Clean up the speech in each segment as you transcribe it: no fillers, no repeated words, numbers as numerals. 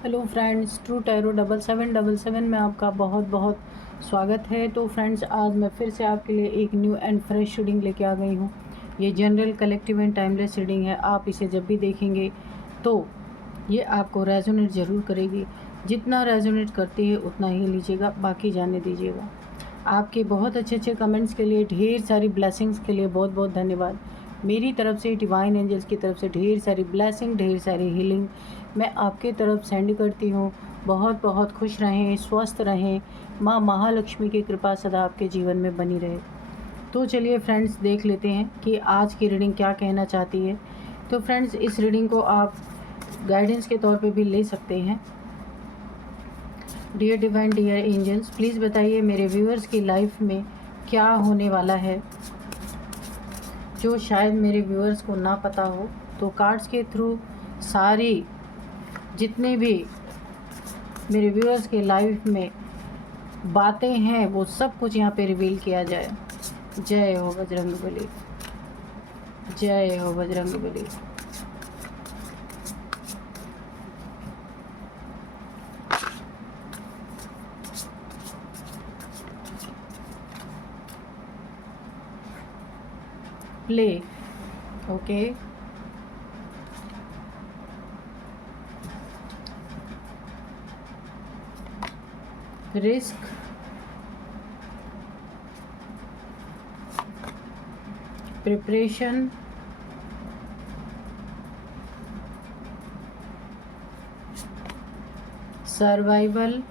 Hello friends, true tarot 7777 में आपका बहुत बहुत स्वागत है। तो फ्रेंड्स, आज मैं फिर से आपके लिए एक न्यू एंड फ्रेश रीडिंग लेके आ गई हूँ। ये general, collective and timeless reading है। आप इसे जब भी देखेंगे तो ये आपको रेजोनेट ज़रूर करेगी। जितना रेजोनेट करती है उतना ही लीजिएगा, बाकी जाने दीजिएगा। आपके बहुत अच्छे अच्छे कमेंट्स के लिए, ढेर सारी ब्लेसिंग्स के लिए बहुत बहुत धन्यवाद। मेरी तरफ से, डिवाइन एंजल्स की तरफ से ढेर सारी ब्लेसिंग, ढेर सारी हीलिंग मैं आपके तरफ सेंड करती हूँ। बहुत बहुत खुश रहें, स्वस्थ रहें। माँ महालक्ष्मी की कृपा सदा आपके जीवन में बनी रहे। तो चलिए फ्रेंड्स, देख लेते हैं कि आज की रीडिंग क्या कहना चाहती है। तो फ्रेंड्स, इस रीडिंग को आप गाइडेंस के तौर पे भी ले सकते हैं। Dear divine, dear angels, please बताइए मेरे व्यूअर्स की लाइफ में क्या होने वाला है जो शायद मेरे व्यूअर्स को ना पता हो। तो कार्ड्स के थ्रू सारी जितने भी मेरे व्यूअर्स के लाइफ में बातें हैं वो सब कुछ यहाँ पे रिवील किया जाए। जय हो बजरंगबली, जय हो Bajrangbali. Play, okay. Risk, preparation, survival,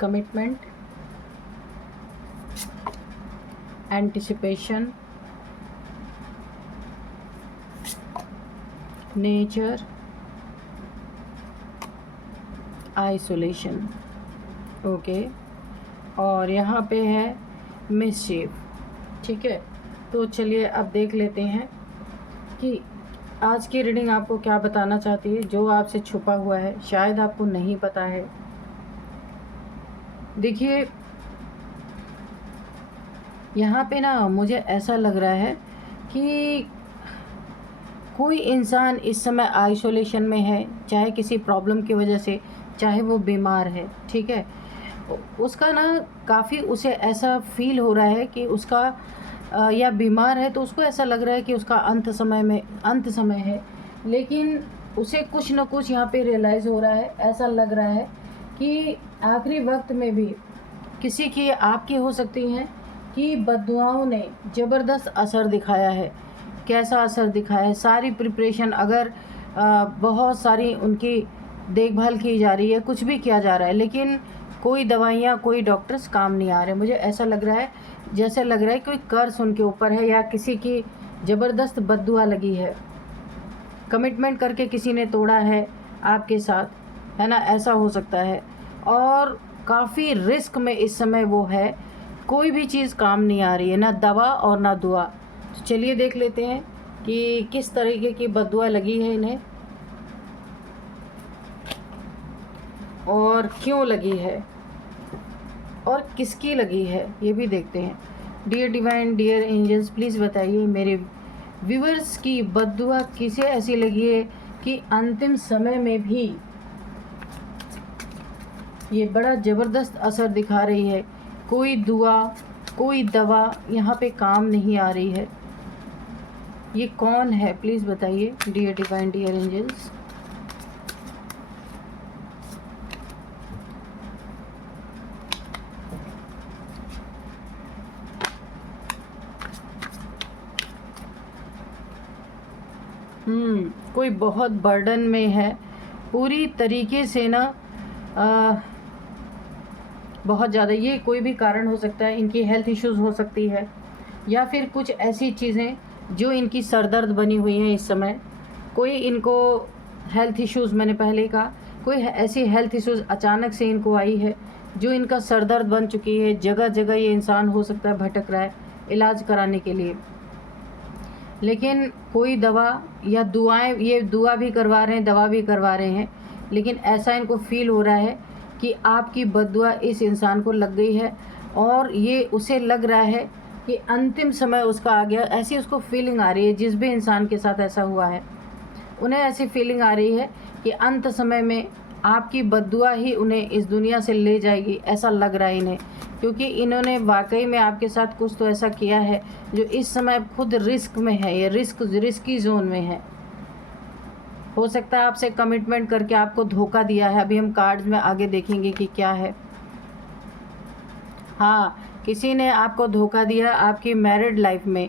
commitment, anticipation, nature, isolation, okay. और यहाँ पे है मिसचीफ, ठीक है। तो चलिए अब देख लेते हैं कि आज की रीडिंग आपको क्या बताना चाहती है, जो आपसे छुपा हुआ है, शायद आपको नहीं पता है। देखिए, यहाँ पे ना मुझे ऐसा लग रहा है कि कोई इंसान इस समय आइसोलेशन में है, चाहे किसी प्रॉब्लम की वजह से, चाहे वो बीमार है, ठीक है। उसका ना काफ़ी उसे ऐसा फील हो रहा है कि उसका या बीमार है तो उसको ऐसा लग रहा है कि उसका अंत समय है। लेकिन उसे कुछ ना कुछ यहाँ पे रियलाइज़ हो रहा है, ऐसा लग रहा है कि आखिरी वक्त में भी किसी की, आपकी हो सकती हैं, कि बद्दुआओं ने ज़बरदस्त असर दिखाया है। कैसा असर दिखाया है? सारी प्रिपरेशन, अगर बहुत सारी उनकी देखभाल की जा रही है, कुछ भी किया जा रहा है, लेकिन कोई दवाइयाँ, कोई डॉक्टर्स काम नहीं आ रहे। मुझे ऐसा लग रहा है, जैसे लग रहा है कोई कर्स उनके ऊपर है या किसी की ज़बरदस्त बद्दुआ लगी है। कमिटमेंट करके किसी ने तोड़ा है आपके साथ, है ना, ऐसा हो सकता है। और काफ़ी रिस्क में इस समय वो है, कोई भी चीज़ काम नहीं आ रही है, ना दवा और ना दुआ। तो चलिए देख लेते हैं कि किस तरीके की बद्दुआ लगी है इन्हें और क्यों लगी है और किसकी लगी है, ये भी देखते हैं। Dear divine, dear angels, please बताइए मेरे व्यूअर्स की बद्दुआ किसे ऐसी लगी है कि अंतिम समय में भी ये बड़ा ज़बरदस्त असर दिखा रही है। कोई दुआ, कोई दवा यहाँ पे काम नहीं आ रही है। ये कौन है, प्लीज़ बताइए डियर डिवाइन, डियर एंजल्स। कोई बहुत बर्डन में है, पूरी तरीके से ना बहुत ज़्यादा। ये कोई भी कारण हो सकता है, इनकी हेल्थ इश्यूज़ हो सकती है, या फिर कुछ ऐसी चीज़ें जो इनकी सरदर्द बनी हुई हैं इस समय। कोई इनको हेल्थ इश्यूज़, मैंने पहले ही कहा, कोई ऐसी हेल्थ इश्यूज़ अचानक से इनको आई है जो इनका सरदर्द बन चुकी है। जगह जगह ये इंसान हो सकता है भटक रहा है इलाज कराने के लिए। लेकिन कोई दवा या दुआएं, ये दुआ भी करवा रहे हैं, दवा भी करवा रहे हैं, लेकिन ऐसा इनको फील हो रहा है कि आपकी बद्दुआ इस इंसान को लग गई है और ये उसे लग रहा है कि अंतिम समय उसका आ गया। ऐसी उसको फीलिंग आ रही है, जिस भी इंसान के साथ ऐसा हुआ है उन्हें ऐसी फीलिंग आ रही है कि अंत समय में आपकी बद्दुआ ही उन्हें इस दुनिया से ले जाएगी, ऐसा लग रहा है इन्हें। क्योंकि इन्होंने वाकई में आपके साथ कुछ तो ऐसा किया है जो इस समय खुद रिस्क में है, ये रिस्की जोन में है। हो सकता है आपसे कमिटमेंट करके आपको धोखा दिया है। अभी हम कार्ड्स में आगे देखेंगे कि क्या है। हाँ, किसी ने आपको धोखा दिया आपकी मैरिड लाइफ में।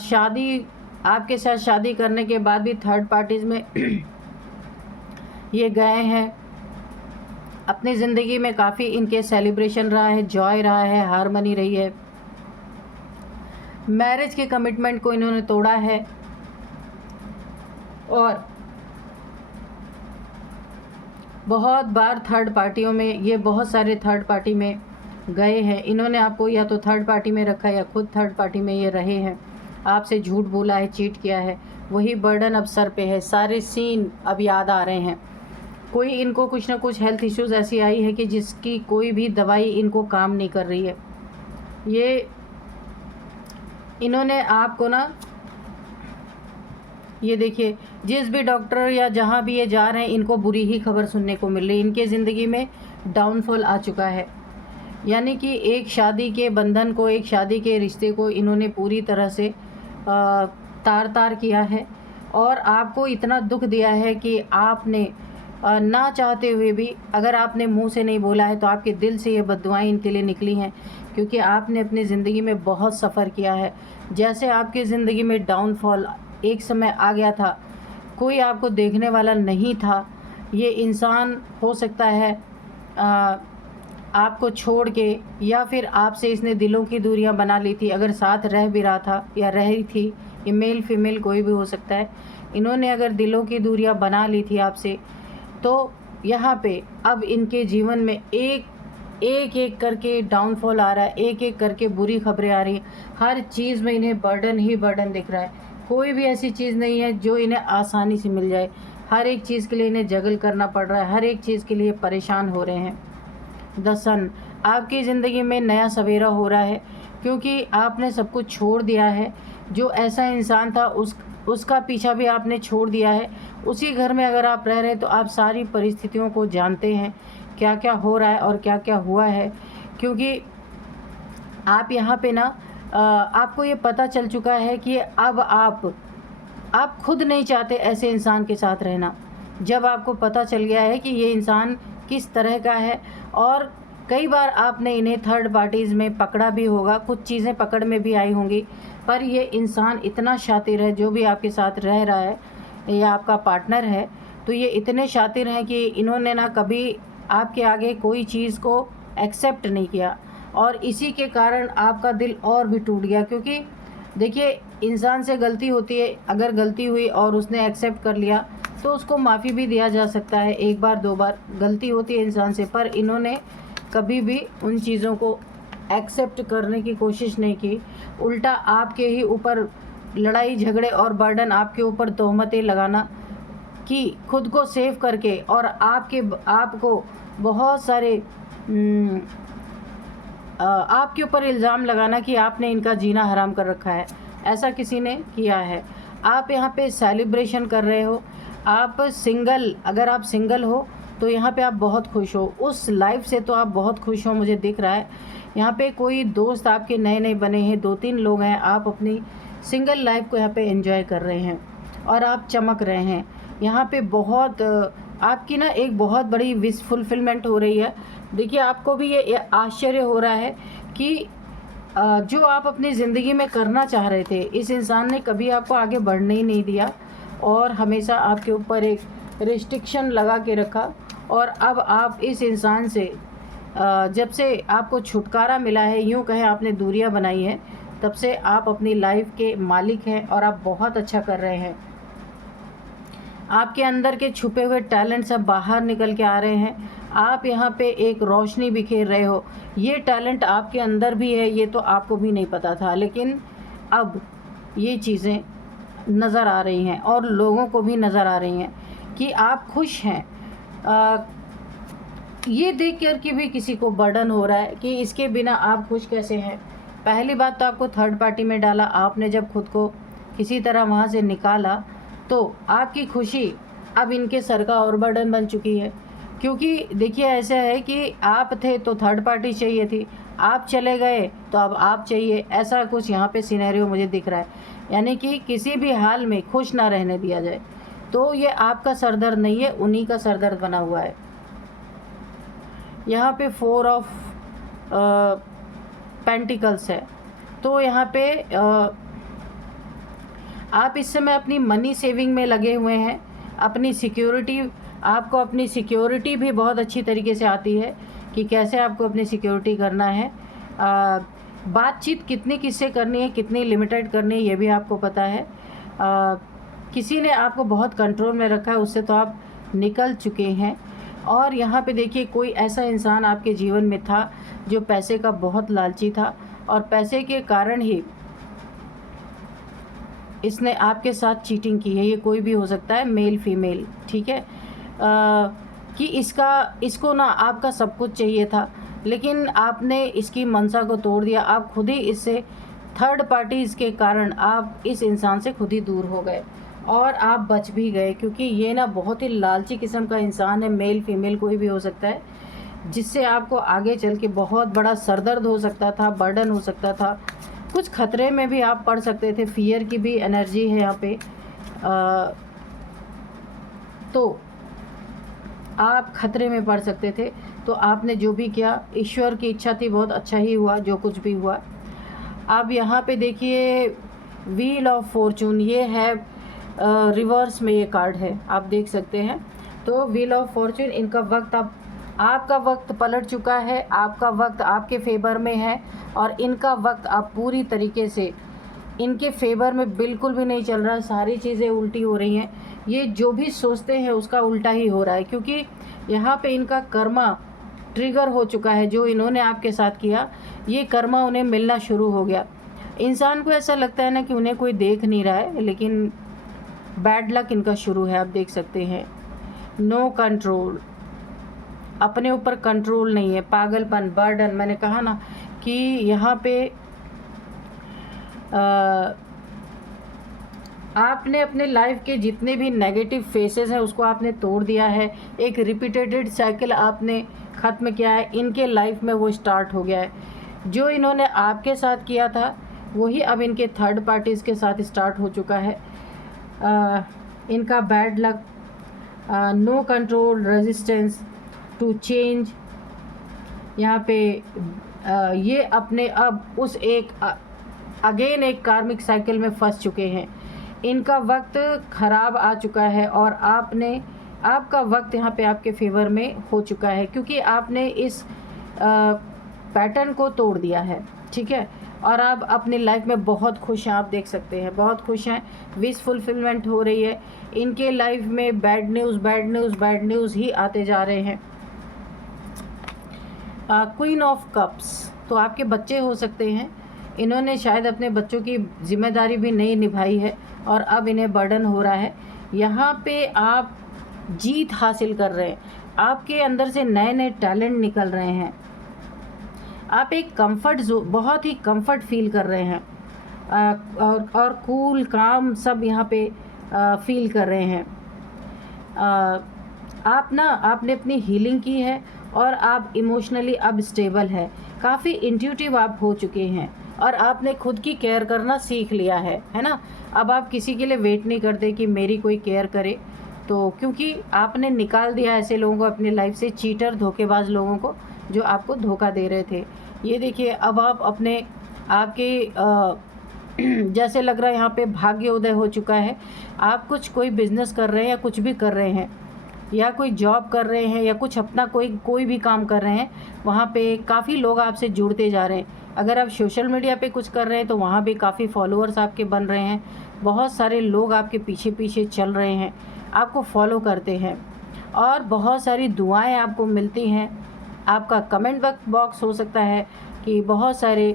शादी, आपके साथ शादी करने के बाद भी थर्ड पार्टीज़ में ये गए हैं। अपनी ज़िंदगी में काफ़ी इनके सेलिब्रेशन रहा है, जॉय रहा है, हारमनी रही है। मैरिज के कमिटमेंट को इन्होंने तोड़ा है और बहुत बार थर्ड पार्टियों में, ये बहुत सारे थर्ड पार्टी में गए हैं। इन्होंने आपको या तो थर्ड पार्टी में रखा या खुद थर्ड पार्टी में ये रहे हैं। आपसे झूठ बोला है, चीट किया है, वही बर्डन अब सर पे है। सारे सीन अब याद आ रहे हैं। कोई इनको कुछ ना कुछ हेल्थ इश्यूज़ ऐसी आई है कि जिसकी कोई भी दवाई इनको काम नहीं कर रही है। ये इन्होंने आपको ना, ये देखिए, जिस भी डॉक्टर या जहाँ भी ये जा रहे हैं इनको बुरी ही खबर सुनने को मिल रही है। इनके ज़िंदगी में डाउनफॉल आ चुका है। यानी कि एक शादी के बंधन को, एक शादी के रिश्ते को इन्होंने पूरी तरह से तार तार किया है और आपको इतना दुख दिया है कि आपने ना चाहते हुए भी, अगर आपने मुंह से नहीं बोला है तो आपके दिल से ये बद्दुआएं इनके लिए निकली हैं। क्योंकि आपने अपनी ज़िंदगी में बहुत सफ़र किया है। जैसे आपकी ज़िंदगी में डाउनफॉल एक समय आ गया था, कोई आपको देखने वाला नहीं था। ये इंसान हो सकता है आपको छोड़ के, या फिर आपसे इसने दिलों की दूरियां बना ली थी। अगर साथ रह भी रहा था या रही थी, ये मेल फीमेल कोई भी हो सकता है, इन्होंने अगर दिलों की दूरियां बना ली थी आपसे, तो यहाँ पे अब इनके जीवन में एक करके डाउनफॉल आ रहा है, एक एक करके बुरी खबरें आ रही हैं। हर चीज़ में इन्हें बर्डन ही बर्डन दिख रहा है। कोई भी ऐसी चीज़ नहीं है जो इन्हें आसानी से मिल जाए। हर एक चीज़ के लिए इन्हें जगल करना पड़ रहा है, हर एक चीज़ के लिए परेशान हो रहे हैं। द सन, आपकी ज़िंदगी में नया सवेरा हो रहा है क्योंकि आपने सब कुछ छोड़ दिया है। जो ऐसा इंसान था उसका पीछा भी आपने छोड़ दिया है। उसी घर में अगर आप रह रहे हैं तो आप सारी परिस्थितियों को जानते हैं, क्या क्या हो रहा है और क्या क्या हुआ है। क्योंकि आप यहाँ पे ना आपको ये पता चल चुका है कि अब आप खुद नहीं चाहते ऐसे इंसान के साथ रहना। जब आपको पता चल गया है कि ये इंसान किस तरह का है, और कई बार आपने इन्हें थर्ड पार्टीज़ में पकड़ा भी होगा, कुछ चीज़ें पकड़ में भी आई होंगी, पर ये इंसान इतना शातिर है, जो भी आपके साथ रह रहा है या आपका पार्टनर है, तो ये इतने शातिर हैं कि इन्होंने ना कभी आपके आगे कोई चीज़ को एक्सेप्ट नहीं किया, और इसी के कारण आपका दिल और भी टूट गया। क्योंकि देखिए, इंसान से गलती होती है, अगर गलती हुई और उसने एक्सेप्ट कर लिया तो उसको माफ़ी भी दिया जा सकता है। एक बार दो बार गलती होती है इंसान से, पर इन्होंने कभी भी उन चीज़ों को एक्सेप्ट करने की कोशिश नहीं की। उल्टा आपके ही ऊपर लड़ाई झगड़े और बर्डन, आपके ऊपर तोहमतें लगाना कि खुद को सेव करके, और आपको बहुत सारे आपके ऊपर इल्ज़ाम लगाना कि आपने इनका जीना हराम कर रखा है। ऐसा किसी ने किया है। आप यहाँ पे सेलिब्रेशन कर रहे हो। आप सिंगल, अगर आप सिंगल हो तो यहाँ पे आप बहुत खुश हो, उस लाइफ से तो आप बहुत खुश हो, मुझे दिख रहा है। यहाँ पे कोई दोस्त आपके नए नए बने हैं, 2-3 लोग हैं, आप अपनी सिंगल लाइफ को यहाँ पे एंजॉय कर रहे हैं और आप चमक रहे हैं। यहाँ पे बहुत आपकी ना एक बहुत बड़ी विश फुलफिलमेंट हो रही है। देखिए, आपको भी ये आश्चर्य हो रहा है कि जो आप अपनी ज़िंदगी में करना चाह रहे थे, इस इंसान ने कभी आपको आगे बढ़ने ही नहीं दिया और हमेशा आपके ऊपर एक रिस्ट्रिक्शन लगा के रखा। और अब आप इस इंसान से जब से आपको छुटकारा मिला है, यूँ कहें आपने दूरियां बनाई हैं, तब से आप अपनी लाइफ के मालिक हैं और आप बहुत अच्छा कर रहे हैं। आपके अंदर के छुपे हुए टैलेंट सब बाहर निकल के आ रहे हैं। आप यहाँ पे एक रोशनी बिखेर रहे हो। ये टैलेंट आपके अंदर भी है, ये तो आपको भी नहीं पता था, लेकिन अब ये चीज़ें नज़र आ रही हैं और लोगों को भी नज़र आ रही हैं कि आप खुश हैं। ये देख कर के भी किसी को बर्डन हो रहा है कि इसके बिना आप खुश कैसे हैं। पहली बात तो आपको थर्ड पार्टी में डाला, आपने जब खुद को किसी तरह वहाँ से निकाला तो आपकी खुशी अब इनके सर का और बर्डन बन चुकी है। क्योंकि देखिए ऐसा है कि आप थे तो थर्ड पार्टी चाहिए थी, आप चले गए तो अब आप चाहिए, ऐसा कुछ यहाँ पे सिनेरियो मुझे दिख रहा है। यानी कि किसी भी हाल में खुश ना रहने दिया जाए। तो ये आपका सरदर्द नहीं है, उन्हीं का सरदर्द बना हुआ है। यहाँ पे 4 ऑफ पेंटिकल्स है। तो यहाँ पे आप इस समय अपनी मनी सेविंग में लगे हुए हैं। अपनी सिक्योरिटी, आपको अपनी सिक्योरिटी भी बहुत अच्छी तरीके से आती है कि कैसे आपको अपनी सिक्योरिटी करना है। बातचीत कितनी किससे करनी है, कितनी लिमिटेड करनी है, ये भी आपको पता है। किसी ने आपको बहुत कंट्रोल में रखा है, उससे तो आप निकल चुके हैं। और यहाँ पे देखिए कोई ऐसा इंसान आपके जीवन में था जो पैसे का बहुत लालची था और पैसे के कारण ही इसने आपके साथ चीटिंग की है। ये कोई भी हो सकता है, मेल फीमेल, ठीक है। कि इसको ना आपका सब कुछ चाहिए था, लेकिन आपने इसकी मंशा को तोड़ दिया। आप खुद ही इससे, थर्ड पार्टीज़ के कारण आप इस इंसान से खुद ही दूर हो गए और आप बच भी गए। क्योंकि ये ना बहुत ही लालची किस्म का इंसान है, मेल फीमेल कोई भी हो सकता है, जिससे आपको आगे चल के बहुत बड़ा सरदर्द हो सकता था, बर्डन हो सकता था, कुछ खतरे में भी आप पड़ सकते थे। फियर की भी एनर्जी है यहाँ पे। तो आप खतरे में पड़ सकते थे। तो आपने जो भी किया, ईश्वर की इच्छा थी, बहुत अच्छा ही हुआ जो कुछ भी हुआ। अब यहाँ पे देखिए व्हील ऑफ फॉर्चून, ये है रिवर्स में ये कार्ड है, आप देख सकते हैं। तो व्हील ऑफ फॉर्चून, इनका वक्त, अब आपका वक्त पलट चुका है, आपका वक्त आपके फेवर में है और इनका वक्त अब पूरी तरीके से इनके फेवर में बिल्कुल भी नहीं चल रहा। सारी चीज़ें उल्टी हो रही हैं। ये जो भी सोचते हैं उसका उल्टा ही हो रहा है, क्योंकि यहाँ पे इनका कर्मा ट्रिगर हो चुका है। जो इन्होंने आपके साथ किया, ये कर्मा उन्हें मिलना शुरू हो गया। इंसान को ऐसा लगता है ना कि उन्हें कोई देख नहीं रहा है, लेकिन बैड लक इनका शुरू है। आप देख सकते हैं, नो कंट्रोल, अपने ऊपर कंट्रोल नहीं है, पागलपन, बर्डन। मैंने कहा ना कि यहाँ पे आपने अपने लाइफ के जितने भी नेगेटिव फेसेस हैं उसको आपने तोड़ दिया है। एक रिपीटेड साइकिल आपने ख़त्म किया है। इनके लाइफ में वो स्टार्ट हो गया है। जो इन्होंने आपके साथ किया था वही अब इनके थर्ड पार्टीज़ के साथ स्टार्ट हो चुका है। इनका bad luck, no control, resistance to change. यहाँ पे ये अपने अब उस अगेन एक कार्मिक साइकिल में फंस चुके हैं। इनका वक्त ख़राब आ चुका है और आपका वक्त यहाँ पे आपके फेवर में हो चुका है, क्योंकि आपने इस पैटर्न को तोड़ दिया है, ठीक है। और आप अपनी लाइफ में बहुत खुश हैं, आप देख सकते हैं, बहुत खुश हैं। विश फुलफिलमेंट हो रही है। इनके लाइफ में बैड न्यूज़ ही आते जा रहे हैं। क्वीन ऑफ कप्स, तो आपके बच्चे हो सकते हैं। इन्होंने शायद अपने बच्चों की जिम्मेदारी भी नहीं निभाई है और अब इन्हें बर्डन हो रहा है। यहाँ पे आप जीत हासिल कर रहे हैं, आपके अंदर से नए नए टैलेंट निकल रहे हैं। आप एक बहुत ही कंफर्ट फील कर रहे हैं और कूल काम सब यहाँ पे फील कर रहे हैं। आपने अपनी हीलिंग की है और आप इमोशनली अब स्टेबल है। काफ़ी इंट्यूटिव आप हो चुके हैं और आपने खुद की केयर करना सीख लिया है ना। अब आप किसी के लिए वेट नहीं करते कि मेरी कोई केयर करे, तो क्योंकि आपने निकाल दिया ऐसे लोगों को अपनी लाइफ से, चीटर, धोखेबाज लोगों को जो आपको धोखा दे रहे थे। ये देखिए अब आप आपके जैसे लग रहा है यहाँ पे भाग्य उदय हो चुका है। आप कोई बिज़नेस कर रहे हैं या कुछ भी कर रहे हैं या कोई जॉब कर रहे हैं या कुछ अपना कोई भी काम कर रहे हैं, वहाँ पे काफ़ी लोग आपसे जुड़ते जा रहे हैं। अगर आप सोशल मीडिया पे कुछ कर रहे हैं तो वहाँ भी काफ़ी फॉलोअर्स आपके बन रहे हैं। बहुत सारे लोग आपके पीछे पीछे चल रहे हैं, आपको फॉलो करते हैं और बहुत सारी दुआएं आपको मिलती हैं। आपका कमेंट बॉक्स हो सकता है कि बहुत सारे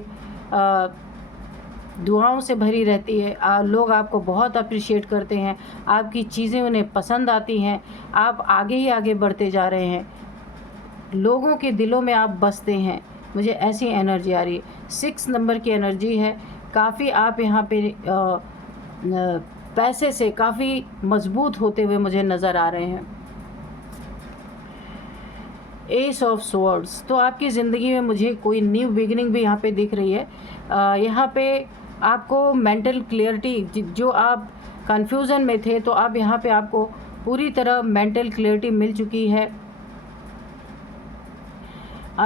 दुआओं से भरी रहती है। लोग आपको बहुत अप्रिशिएट करते हैं, आपकी चीज़ें उन्हें पसंद आती हैं, आप आगे ही आगे बढ़ते जा रहे हैं, लोगों के दिलों में आप बसते हैं। मुझे ऐसी एनर्जी आ रही है। 6 नंबर की एनर्जी है। काफ़ी आप यहाँ पे पैसे से काफ़ी मजबूत होते हुए मुझे नज़र आ रहे हैं। एस ऑफ स्वॉर्ड्स, तो आपकी ज़िंदगी में मुझे कोई न्यू बिगिनिंग भी यहाँ पे दिख रही है। यहाँ पे आपको मेंटल क्लियरिटी, जो आप कंफ्यूजन में थे, तो अब यहाँ पे आपको पूरी तरह मेंटल क्लियरिटी मिल चुकी है।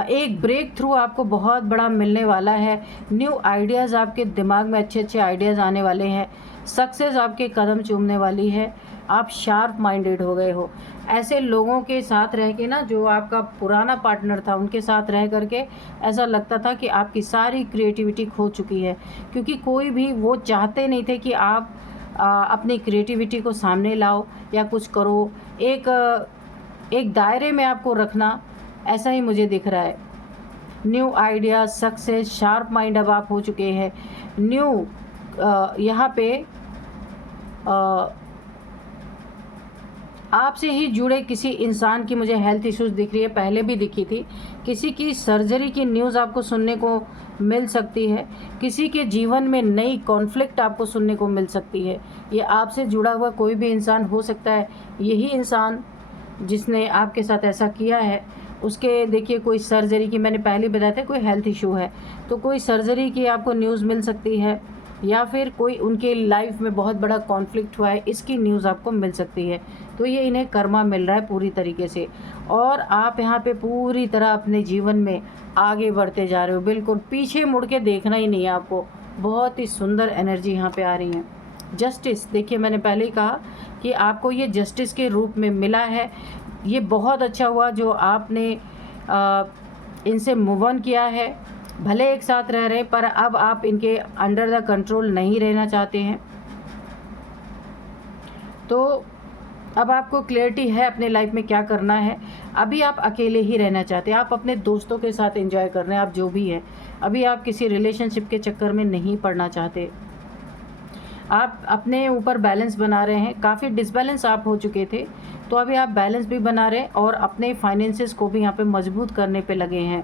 एक ब्रेक थ्रू आपको बहुत बड़ा मिलने वाला है। न्यू आइडियाज़ आपके दिमाग में, अच्छे अच्छे आइडियाज़ आने वाले हैं। सक्सेस आपके कदम चूमने वाली है। आप शार्प माइंडेड हो गए हो। ऐसे लोगों के साथ रह के ना, जो आपका पुराना पार्टनर था, उनके साथ रह करके ऐसा लगता था कि आपकी सारी क्रिएटिविटी खो चुकी है, क्योंकि कोई भी वो चाहते नहीं थे कि आप अपनी क्रिएटिविटी को सामने लाओ या कुछ करो। एक दायरे में आपको रखना, ऐसा ही मुझे दिख रहा है। New idea, success, sharp mind अब आप हो चुके हैं। न्यू यहाँ पे आपसे ही जुड़े किसी इंसान की मुझे हेल्थ इश्यूज़ दिख रही है, पहले भी दिखी थी। किसी की सर्जरी की न्यूज़ आपको सुनने को मिल सकती है। किसी के जीवन में नई कॉन्फ्लिक्ट आपको सुनने को मिल सकती है। ये आपसे जुड़ा हुआ कोई भी इंसान हो सकता है। यही इंसान जिसने आपके साथ ऐसा किया है, उसके देखिए कोई सर्जरी की, मैंने पहले बताया था, कोई हेल्थ इशू है तो कोई सर्जरी की आपको न्यूज़ मिल सकती है, या फिर कोई उनके लाइफ में बहुत बड़ा कॉन्फ्लिक्ट हुआ है, इसकी न्यूज़ आपको मिल सकती है। तो ये इन्हें कर्मा मिल रहा है पूरी तरीके से, और आप यहाँ पे पूरी तरह अपने जीवन में आगे बढ़ते जा रहे हो। बिल्कुल पीछे मुड़ के देखना ही नहीं है आपको। बहुत ही सुंदर एनर्जी यहाँ पे आ रही है। जस्टिस, देखिए मैंने पहले ही कहा कि आपको ये जस्टिस के रूप में मिला है। ये बहुत अच्छा हुआ जो आपने इनसे मूव ऑन किया है। भले एक साथ रह रहे, पर अब आप इनके अंडर द कंट्रोल नहीं रहना चाहते हैं। तो अब आपको क्लैरिटी है अपने लाइफ में क्या करना है। अभी आप अकेले ही रहना चाहते हैं, आप अपने दोस्तों के साथ एंजॉय कर रहे हैं, आप जो भी हैं। अभी आप किसी रिलेशनशिप के चक्कर में नहीं पड़ना चाहते। आप अपने ऊपर बैलेंस बना रहे हैं। काफ़ी डिसबैलेंस आप हो चुके थे, तो अभी आप बैलेंस भी बना रहे हैं और अपने फाइनेंसेस को भी यहाँ पे मजबूत करने पे लगे हैं।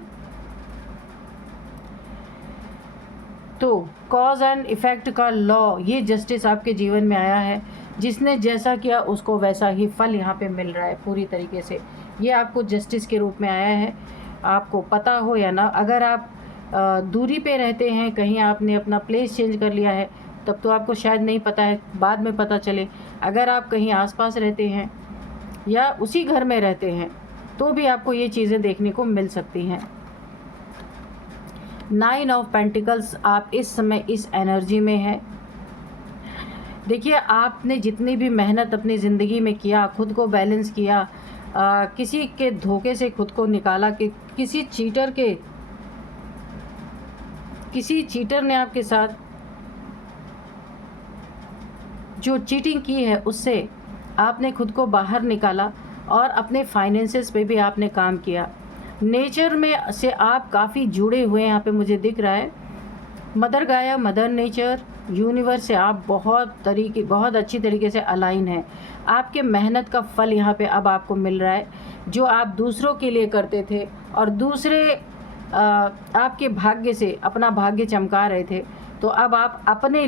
तो कॉज एंड इफ़ेक्ट का लॉ, ये जस्टिस आपके जीवन में आया है। जिसने जैसा किया उसको वैसा ही फल यहाँ पे मिल रहा है पूरी तरीके से। ये आपको जस्टिस के रूप में आया है, आपको पता हो या ना। अगर आप दूरी पे रहते हैं, कहीं आपने अपना प्लेस चेंज कर लिया है, तब तो आपको शायद नहीं पता है, बाद में पता चले। अगर आप कहीं आसपास रहते हैं या उसी घर में रहते हैं, तो भी आपको ये चीज़ें देखने को मिल सकती हैं। 9 ऑफ पेंटिकल्स, आप इस समय इस एनर्जी में है। देखिए आपने जितनी भी मेहनत अपनी ज़िंदगी में किया, खुद को बैलेंस किया, किसी के धोखे से खुद को निकाला, कि किसी चीटर ने आपके साथ जो चीटिंग की है, उससे आपने खुद को बाहर निकाला और अपने फाइनेंसेस पे भी आपने काम किया। नेचर में से आप काफ़ी जुड़े हुए हैं, यहाँ पे मुझे दिख रहा है। मदर गाया, मदर नेचर, यूनिवर्स से आप बहुत अच्छी तरीके से अलाइन है। आपके मेहनत का फल यहाँ पे अब आपको मिल रहा है। जो आप दूसरों के लिए करते थे और दूसरे आपके भाग्य से अपना भाग्य चमका रहे थे, तो अब आप अपने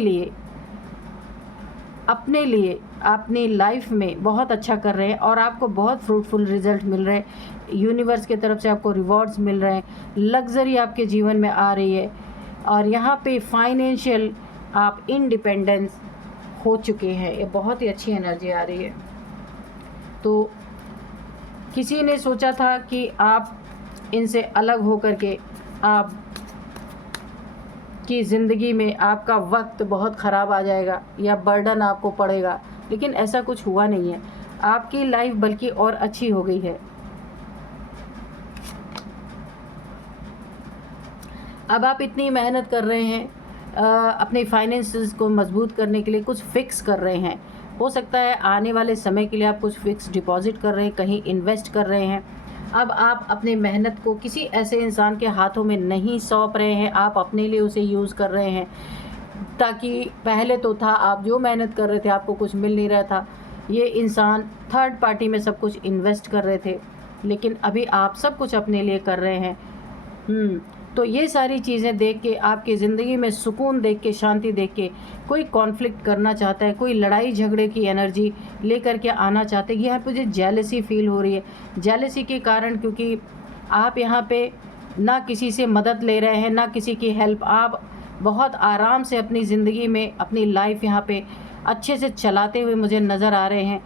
लिए अपनी लाइफ में बहुत अच्छा कर रहे हैं और आपको बहुत फ्रूटफुल रिजल्ट मिल रहे हैं। यूनिवर्स की तरफ से आपको रिवॉर्ड्स मिल रहे हैं, लग्जरी आपके जीवन में आ रही है, और यहाँ पे फाइनेंशियल आप इंडिपेंडेंस हो चुके हैं। ये बहुत ही अच्छी एनर्जी आ रही है। तो किसी ने सोचा था कि आप इनसे अलग होकर के आप की ज़िंदगी में आपका वक्त बहुत ख़राब आ जाएगा या बर्डन आपको पड़ेगा, लेकिन ऐसा कुछ हुआ नहीं है। आपकी लाइफ बल्कि और अच्छी हो गई है। अब आप इतनी मेहनत कर रहे हैं, अपने फाइनेंसेस को मजबूत करने के लिए कुछ फिक्स कर रहे हैं। हो सकता है आने वाले समय के लिए आप कुछ फिक्स डिपॉजिट कर रहे हैं, कहीं इन्वेस्ट कर रहे हैं। अब आप अपनी मेहनत को किसी ऐसे इंसान के हाथों में नहीं सौंप रहे हैं, आप अपने लिए उसे यूज़ कर रहे हैं। ताकि पहले तो था आप जो मेहनत कर रहे थे आपको कुछ मिल नहीं रहा था, ये इंसान थर्ड पार्टी में सब कुछ इन्वेस्ट कर रहे थे, लेकिन अभी आप सब कुछ अपने लिए कर रहे हैं। तो ये सारी चीज़ें देख के, आपकी ज़िंदगी में सुकून देख के, शांति देख के, कोई कॉन्फ्लिक्ट करना चाहता है, कोई लड़ाई झगड़े की एनर्जी लेकर के आना चाहते हैं। यहाँ पे मुझे जेलसी फील हो रही है, जेलसी के कारण, क्योंकि आप यहाँ पे ना किसी से मदद ले रहे हैं, ना किसी की हेल्प, आप बहुत आराम से अपनी ज़िंदगी में अपनी लाइफ यहाँ पे अच्छे से चलाते हुए मुझे नज़र आ रहे हैं।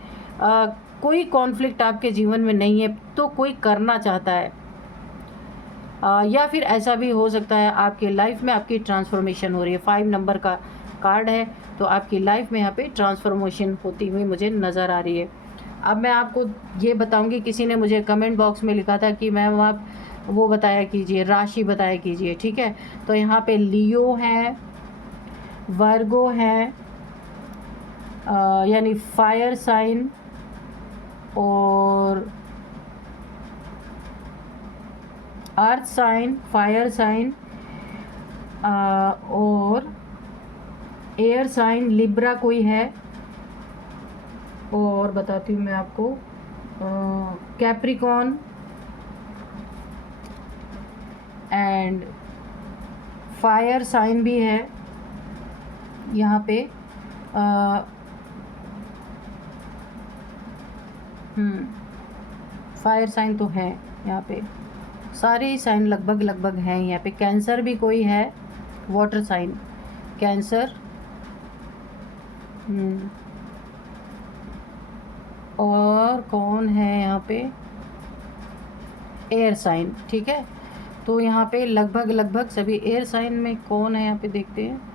कोई कॉन्फ्लिक्ट आपके जीवन में नहीं है, तो कोई करना चाहता है, या फिर ऐसा भी हो सकता है आपके लाइफ में आपकी ट्रांसफॉर्मेशन हो रही है। 5 नंबर का कार्ड है, तो आपकी लाइफ में यहाँ पे ट्रांसफॉर्मेशन होती हुई मुझे नज़र आ रही है। अब मैं आपको ये बताऊंगी, किसी ने मुझे कमेंट बॉक्स में लिखा था कि मैम आप वो बताया कीजिए, राशि बताया कीजिए, ठीक है। तो यहाँ पे लियो है, वर्गो है, यानी फायर साइन, और अर्थ साइन, फायर साइन, और एयर साइन, लिब्रा कोई है, और बताती हूँ मैं आपको, कैप्रिकॉन एंड फायर साइन भी है यहाँ पे। फायर साइन तो है यहाँ पे, सारे ही साइन लगभग हैं यहाँ पे। कैंसर भी कोई है, वाटर साइन, कैंसर, और कौन है यहाँ पे, एयर साइन, ठीक है। तो यहाँ पे लगभग सभी एयर साइन में कौन है यहाँ पे देखते हैं।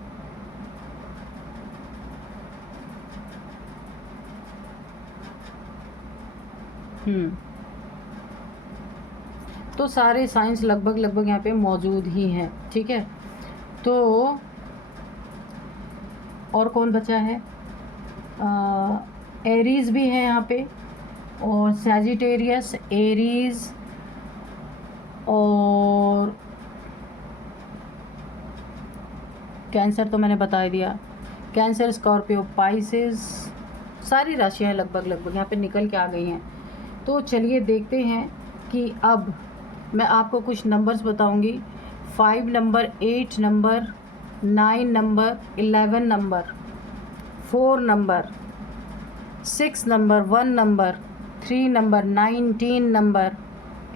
तो सारे साइंस लगभग यहाँ पे मौजूद ही हैं, ठीक है। तो और कौन बचा है, एरीज भी है यहाँ पे, और सैजिटेरियस, एरीज, और कैंसर तो मैंने बता दिया, कैंसर, स्कॉर्पियो, पाइसेस, सारी राशियाँ लगभग यहाँ पे निकल के आ गई हैं। तो चलिए देखते हैं कि अब मैं आपको कुछ नंबर्स बताऊंगी। 5 number, 8 number, 9 number, 11 number, 4 number, 6 number, 1 number, 3 number, 19 number,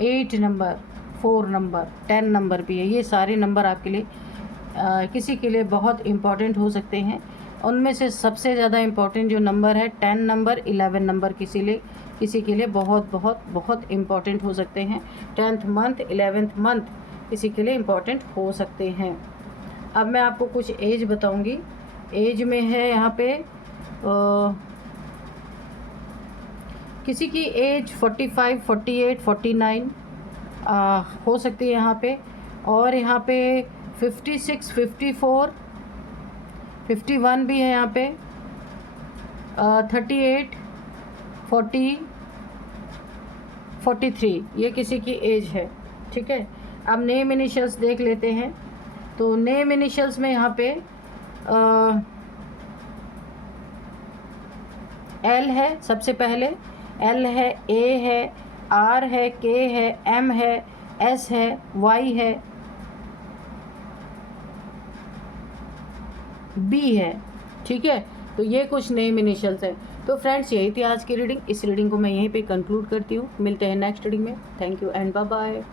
8 number, 4 number, 10 number भी है। ये सारे नंबर आपके लिए किसी के लिए बहुत इम्पॉर्टेंट हो सकते हैं। उनमें से सबसे ज़्यादा इम्पॉर्टेंट जो नंबर है 10 नंबर, 11 नंबर किसी के लिए बहुत इम्पॉर्टेंट हो सकते हैं। 10th मंथ, 11th मंथ किसी के लिए इम्पॉर्टेंट हो सकते हैं। अब मैं आपको कुछ एज बताऊंगी। एज में है यहाँ पे किसी की एज 45, 48, 49 हो सकती है यहाँ पे, और यहाँ पे 56, 54, 51 भी है यहाँ पे, 38, 40, 43 ये किसी की एज है, ठीक है। अब नेम इनिशियल्स देख लेते हैं। तो नेम इनिशियल्स में यहाँ पे एल है सबसे पहले, एल है, ए है, आर है, के है, एम है, एस है, वाई है, बी है, ठीक है। तो ये कुछ नेम इनिशियल्स हैं। तो फ्रेंड्स यही थी आज की रीडिंग। इस रीडिंग को मैं यहीं पे कंक्लूड करती हूँ। मिलते हैं नेक्स्ट रीडिंग में। Thank you and bye bye.